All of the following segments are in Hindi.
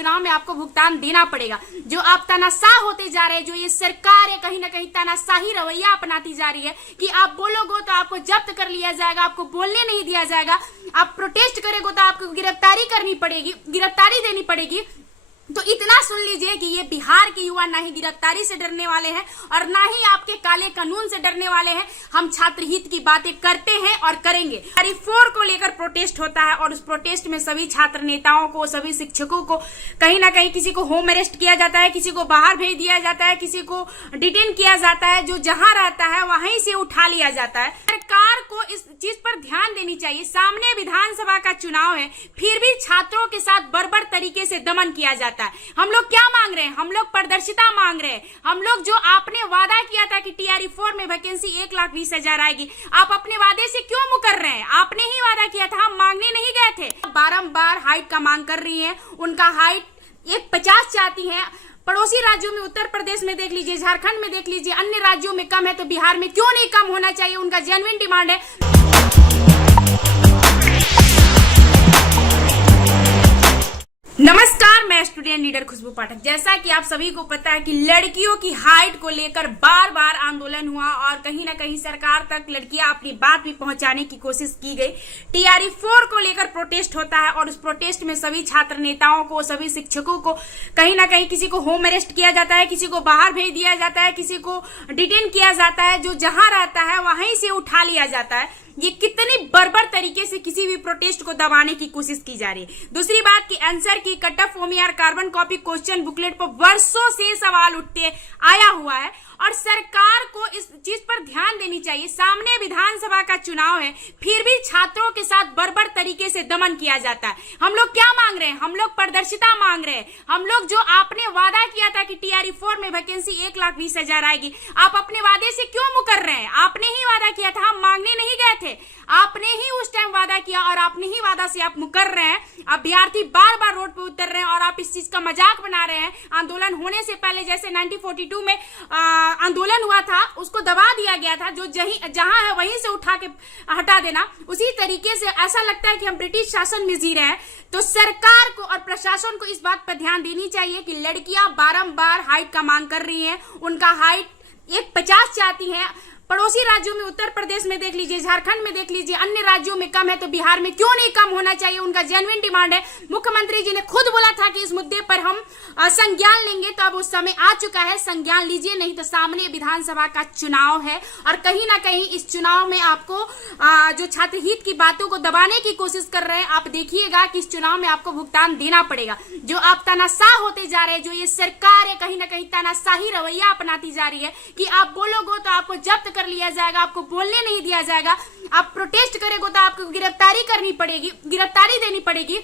चुनाव में आपको भुगतान देना पड़ेगा। जो आप तानाशाह होते जा रहे हैं, जो ये सरकार है कहीं ना कहीं तानाशाही रवैया अपनाती जा रही है कि आप बोलोगे तो आपको जब्त कर लिया जाएगा, आपको बोलने नहीं दिया जाएगा, आप प्रोटेस्ट करेंगे तो आपको गिरफ्तारी करनी पड़ेगी, गिरफ्तारी देनी पड़ेगी। तो इतना सुन लीजिए कि ये बिहार के युवा ना ही गिरफ्तारी से डरने वाले हैं और ना ही आपके काले कानून से डरने वाले हैं। हम छात्र हित की बातें करते हैं और करेंगे। तारीख 4 को लेकर प्रोटेस्ट होता है और उस प्रोटेस्ट में सभी छात्र नेताओं को, सभी शिक्षकों को कहीं ना कहीं किसी को होम अरेस्ट किया जाता है, किसी को बाहर भेज दिया जाता है, किसी को डिटेन किया जाता है। जो जहां रहता है वहीं से उठा लिया जाता है। सरकार को इस चीज पर ध्यान देनी चाहिए। सामने विधानसभा का चुनाव है, फिर भी छात्रों के साथ बर्बर तरीके से दमन किया जाता है। हम लोग क्या मांग रहे हैं? हम लोग पारदर्शिता मांग रहे हैं। हम लोग जो आपने वादा किया था कि TRE 4 में वैकेंसी 1,20,000 आएगी, आप अपने वादे से क्यों मुकर रहे हैं? आपने ही वादा किया था, हम मांगने नहीं गए थे। बारंबार हाइट का मांग कर रही है। उनका हाइट 150 चाहती है। पड़ोसी राज्यों में, उत्तर प्रदेश में देख लीजिए, झारखंड में देख लीजिए, अन्य राज्यों में कम है, तो बिहार में क्यों नहीं कम होना चाहिए? उनका जेन्युइन डिमांड है। नमस्कार, मैं स्टूडेंट लीडर खुशबू पाठक। जैसा कि आप सभी को पता है कि लड़कियों की हाइट को लेकर बार बार आंदोलन हुआ और कहीं ना कहीं सरकार तक लड़कियां अपनी बात भी पहुंचाने की कोशिश की गई। TRE 4 को लेकर प्रोटेस्ट होता है और उस प्रोटेस्ट में सभी छात्र नेताओं को, सभी शिक्षकों को कहीं ना कहीं किसी को होम अरेस्ट किया जाता है, किसी को बाहर भेज दिया जाता है, किसी को डिटेन किया जाता है। जो जहां रहता है वहीं से उठा लिया जाता है। ये कितनी बर्बर तरीके से किसी भी प्रोटेस्ट को दबाने की कोशिश की जा रही है। दूसरी बात कि answer key cutoff OMR carbon copy question booklet पर वर्षों से सवाल उठते आया हुआ है और सरकार को इस चीज पर ध्यान देनी चाहिए। सामने विधानसभा का चुनाव है, फिर भी छात्रों के साथ बर्बर तरीके से दमन किया जाता है। हम लोग क्या मांग रहे हैं? हम लोग पारदर्शिता मांग रहे हैं। हम लोग जो आपने वादा किया था कि TRE 4 में वैकेंसी 1,20,000 आएगी, आप अपने वादे से क्यों मुकर रहे हैं? आपने ही वादा किया था, हम मांगने नहीं गए थे। आपने ही उस टाइम वादा किया और आपने ही वादा से आप मुकर रहे हैं। अभ्यर्थी बार बार रोड पे उतर रहे हैं और आप इस चीज का मजाक बना रहे हैं। आंदोलन होने से पहले जैसे 1942 में आंदोलन हुआ था, उसको दबा दिया गया था, जो जहां है वहीं से उठा के हटा देना, उसी तरीके से ऐसा लगता है कि हम ब्रिटिश शासन में जी रहे हैं। तो सरकार को और प्रशासन को इस बात पर ध्यान देनी चाहिए कि लड़कियां बारंबार हाइट का मांग कर रही हैं। उनका हाइट 150 चाहती है। पड़ोसी राज्यों में, उत्तर प्रदेश में देख लीजिए, झारखंड में देख लीजिए, अन्य राज्यों में कम है, तो बिहार में क्यों नहीं कम होना चाहिए? उनका जेन्युइन डिमांड है। मुख्यमंत्री जी ने खुद बोला था कि इस मुद्दे पर हम संज्ञान लेंगे, तो अब उस समय आ चुका है। संज्ञान लीजिए, नहीं तो सामने विधानसभा का चुनाव है और कहीं ना कहीं इस चुनाव में आपको जो छात्र हित की बातों को दबाने की कोशिश कर रहे हैं, आप देखिएगा कि इस चुनाव में आपको भुगतान देना पड़ेगा। जो आप तानाशाह होते जा रहे हैं, जो ये सरकार है कहीं ना कहीं तानाशाही रवैया अपनाती जा रही है कि आप बोलोगे तो आपको जब्त कर लिया जाएगा, आपको बोलने नहीं दिया जाएगा, आप प्रोटेस्ट करेंगे तो आपको गिरफ्तारी करनी पड़ेगी, गिरफ्तारी देनी पड़ेगी।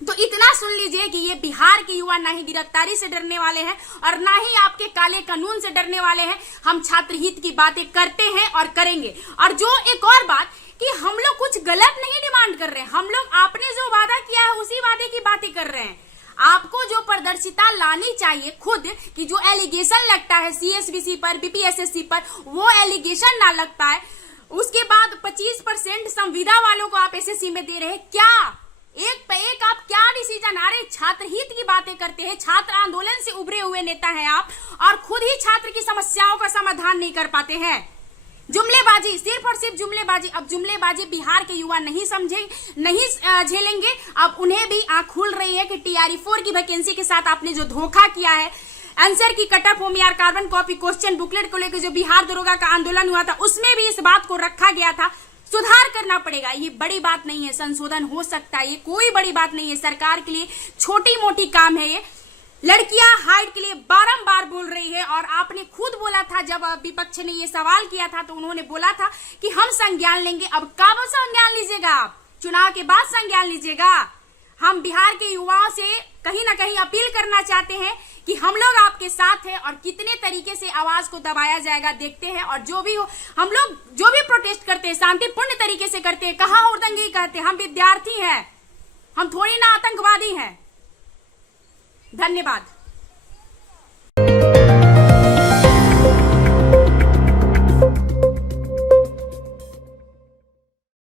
तो इतना सुन लीजिए कि ये बिहार के युवा ना ही गिरफ्तारी से डरने वाले हैं और ना ही आपके काले कानून से डरने वाले हैं। हम छात्र हित की बातें करते हैं और करेंगे। और जो एक और बात कि हम लोग कुछ गलत नहीं डिमांड कर रहे हैं, हम लोग आपने जो वादा किया है उसी वादे की बातें कर रहे हैं। आपको जो पारदर्शिता लानी चाहिए खुद कि जो एलिगेशन लगता है CSBC पर, BPSSC पर, वो एलिगेशन ना लगता है। उसके बाद 25% संविदा वालों को आप SSC में दे रहे हैं। क्या एक पे एक आप क्या डिसीजन आ रहे? छात्र हित की बातें करते हैं, छात्र आंदोलन से उभरे हुए नेता हैं आप, और खुद ही छात्र की समस्याओं का समाधान नहीं कर पाते हैं। जुमलेबाजी, सिर्फ और सिर्फ जुमलेबाजी। अब जुमलेबाजी बिहार के युवा नहीं समझे, नहीं झेलेंगे। अब उन्हें भी आंख खुल रही है कि TRE 4 की वैकेंसी के साथ आपने जो धोखा किया है। Answer key cutoff OMR carbon copy question booklet को लेकर जो बिहार दरोगा का आंदोलन हुआ था, उसमें भी इस बात को रखा गया था। सुधार करना पड़ेगा। ये बड़ी बात नहीं है, संशोधन हो सकता है, ये कोई बड़ी बात नहीं है। सरकार के लिए छोटी मोटी काम है ये। लड़कियां हाइट के लिए बारंबार बोल रही है और आपने खुद बोला था, जब विपक्ष ने ये सवाल किया था तो उन्होंने बोला था कि हम संज्ञान लेंगे। अब कब संज्ञान लीजिएगा? आप चुनाव के बाद संज्ञान लीजिएगा। हम बिहार के युवाओं से कहीं ना कहीं अपील करना चाहते हैं कि हम लोग आपके साथ हैं और कितने तरीके से आवाज को दबाया जाएगा देखते हैं। और जो भी हो, हम लोग जो भी प्रोटेस्ट करते हैं शांतिपूर्ण तरीके से करते हैं। कहाँ हुड़दंगी कहते हैं? हम विद्यार्थी हैं, हम थोड़ी ना आतंकवादी हैं। धन्यवाद।